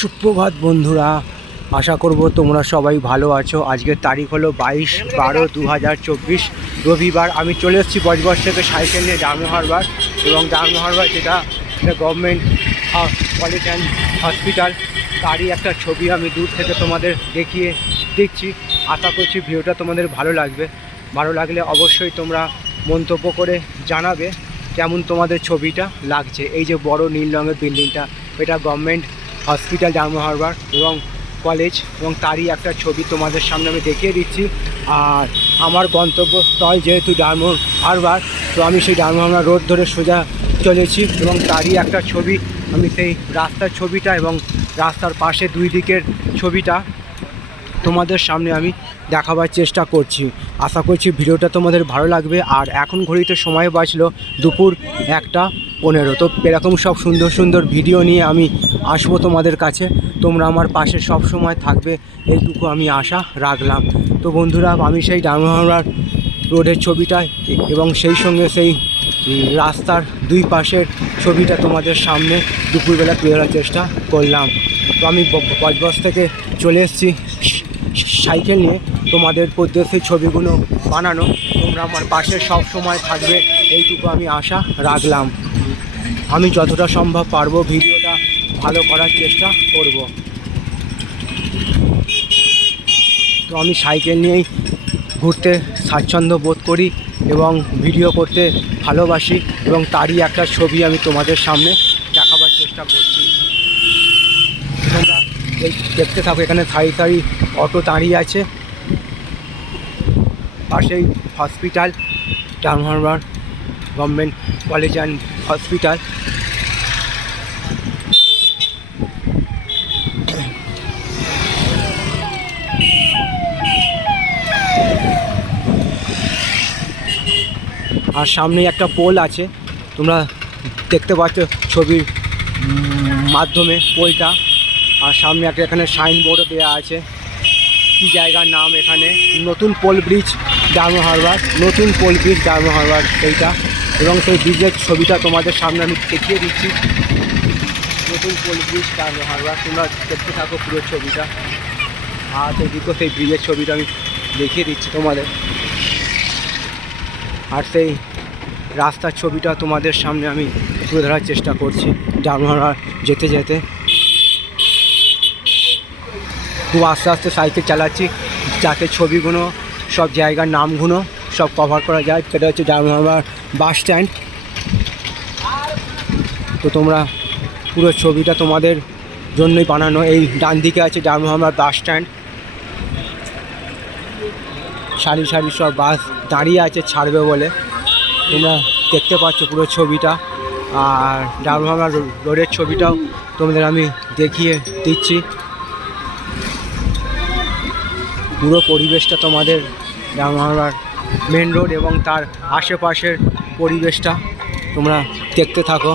সুপ্রভাত বন্ধুরা, আশা করব তোমরা সবাই ভালো আছো। আজকের তারিখ হলো বাইশ বারো দু হাজার চব্বিশ রবিবার। আমি চলে এসেছি বজবজ থেকে সাইকেল নিয়ে ডায়মন্ড হারবার এবং ডায়মন্ড হারবার যেটা গভর্নমেন্ট কলেজ অ্যান্ড হসপিটাল তারই একটা ছবি আমি দূর থেকে তোমাদের দেখিয়ে দিচ্ছি। আশা করছি ভিডিওটা তোমাদের ভালো লাগবে। ভালো লাগলে অবশ্যই তোমরা মন্তব্য করে জানাবে কেমন তোমাদের ছবিটা লাগছে। এই যে বড় নীল রঙের বিল্ডিংটা এটা গভর্নমেন্ট হসপিটাল ডায়মন্ড হারবার এবং কলেজ এবং তারই একটা ছবি তোমাদের সামনে আমি দেখিয়ে দিচ্ছি। আর আমার গন্তব্যস্থল যেহেতু ডায়মন্ড হারবার, তো আমি সেই ডায়মন্ড হারবার রোড ধরে সোজা চলেছি এবং তারই একটা ছবি, আমি সেই রাস্তার ছবিটা এবং রাস্তার পাশে দুই দিকের ছবিটা তোমাদের সামনে আমি দেখাবার চেষ্টা করছি। আশা করছি ভিডিওটা তোমাদের ভালো লাগবে। আর এখন ঘড়িতে সময় বাঁচলো দুপুর একটা পনেরো। তো এরকম সব সুন্দর সুন্দর ভিডিও নিয়ে আমি আসব তোমাদের কাছে। তোমরা আমার পাশে সব সময় থাকবে। এইটুকু আমি আশা রাখলাম। তো বন্ধুরা, আমি সেই ডায়মন্ড রোডের ছবিটা এবং সেই সঙ্গে সেই রাস্তার দুই পাশের ছবিটা তোমাদের সামনে দুপুরবেলা তুলে চেষ্টা করলাম। তো আমি বজবজ থেকে চলে এসেছি। সাইকেল নিয়ে তোমাদের উদ্দেশ্যে ছবিগুলো বানানো। তোমরা আমার পাশে সব সময় থাকবে, এইটুকু আমি আশা রাখলাম। আমি যতটা সম্ভব পারব ভিডিওটা ভালো করার চেষ্টা করব। তো আমি সাইকেল নিয়েই ঘুরতে স্বাচ্ছন্দ্য বোধ করি এবং ভিডিও করতে ভালোবাসি এবং তারই একটা ছবি আমি তোমাদের সামনে দেখাবার চেষ্টা করছি। দেখতে থাকো, এখানে সারি সারি অটো দাঁড়িয়ে আছে। পাশেই hospital town harbour government college and hospital আর সামনে একটা পোল আছে, তোমরা দেখতে পাচ্ছ ছবির মাধ্যমে পোলটা। আর সামনে একটা এখানে সাইনবোর্ডও দেওয়া আছে। কি জায়গার নাম এখানে? নতুন পোল ব্রিজ, ডায়মন্ড হারবার। নতুন পোল ব্রিজ, ডায়মন্ড হারবার এইটা এবং সেই ব্রিজের ছবিটা তোমাদের সামনে আমি দেখিয়ে দিচ্ছি। নতুন পোল ব্রিজ, ডায়মন্ড হারবার। তোমরা দেখতে থাকো পুরো ছবিটা। আর এদিকেও সেই ব্রিজের ছবিটা আমি দেখিয়ে দিচ্ছি তোমাদের। আর সেই রাস্তার ছবিটা তোমাদের সামনে আমি তুলে ধরার চেষ্টা করছি। ডায়মন্ড যেতে যেতে। খুব আস্তে আস্তে সাইকেল চালাচ্ছি যাতে ছবিগুলো সব জায়গার নামগুলো সব কভার করা যায়। সেটা হচ্ছে ডায়মন্ড বাস স্ট্যান্ড তো তোমরা পুরো ছবিটা তোমাদের জন্যই বানানো। এই ডান দিকে আছে ডায়মন্ড বাস স্ট্যান্ড সারি সারি সব বাস দাঁড়িয়ে আছে, ছাড়বে বলে। তোমরা দেখতে পাচ্ছ পুরো ছবিটা। আর ডায়মন্ড রোডের ছবিটাও তোমাদের আমি দেখিয়ে দিচ্ছি। পুরো পরিবেশটা তোমাদের আমার মেন রোড এবং তার আশেপাশের পরিবেশটা তোমরা দেখতে থাকো।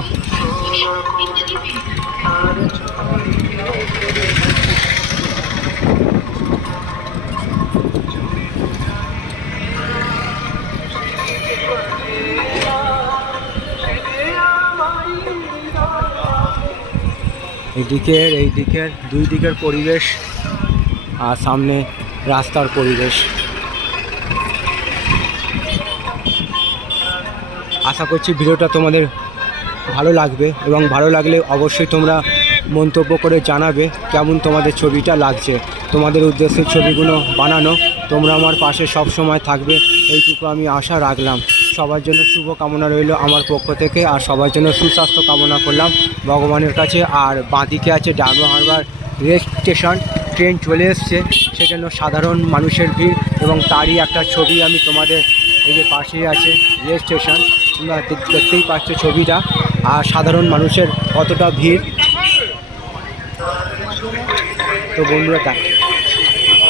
এই দিকের এই দিকের, দুই দিকের পরিবেশ, আর সামনে রাস্তার পরিবেশ। আশা করছি ভিডিওটা তোমাদের ভালো লাগবে এবং ভালো লাগলে অবশ্যই তোমরা মন্তব্য করে জানাবে কেমন তোমাদের ছবিটা লাগছে। তোমাদের উদ্দেশ্যে ছবিগুলো বানানো, তোমরা আমার পাশে সব সময় থাকবে। এইটুকু আমি আশা রাখলাম। সবার জন্য শুভ কামনা রইল আমার পক্ষ থেকে আর সবার জন্য সুস্বাস্থ্য কামনা করলাম। ভগবানের কাছে আর বাঁদিকে আছে Diamond Harbour rail station. Train চলে এসছে সেজন্য সাধারণ মানুষের ভিড় এবং তারই একটা ছবি আমি তোমাদের এই যে পাশেই আছে রেল স্টেশন, তোমরা দেখতেই পাচ্ছ ছবিটা। আর সাধারণ মানুষের কতটা ভিড়। তো বন্ধুরা তা-